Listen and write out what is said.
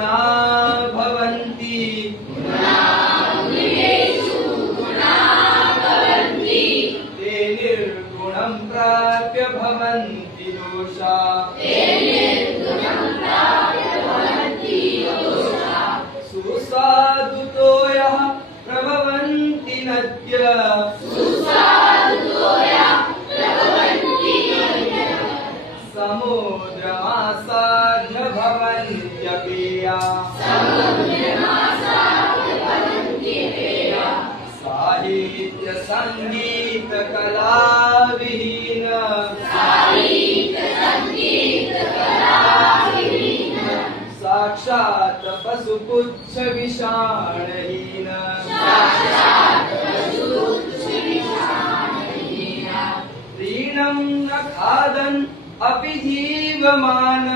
गुणा भवन्ति ते निर्गुणं प्राप्य भवन्ति दोषा सुसाधुतो यः प्रभवन्ति नद्य समुद्रमासाद्य भवन्त्यपेया साहित्य संगीत कला विहीन साक्षात् पशुपुच्छ विषाणहीन तृणं न खादन् अपि जीवमान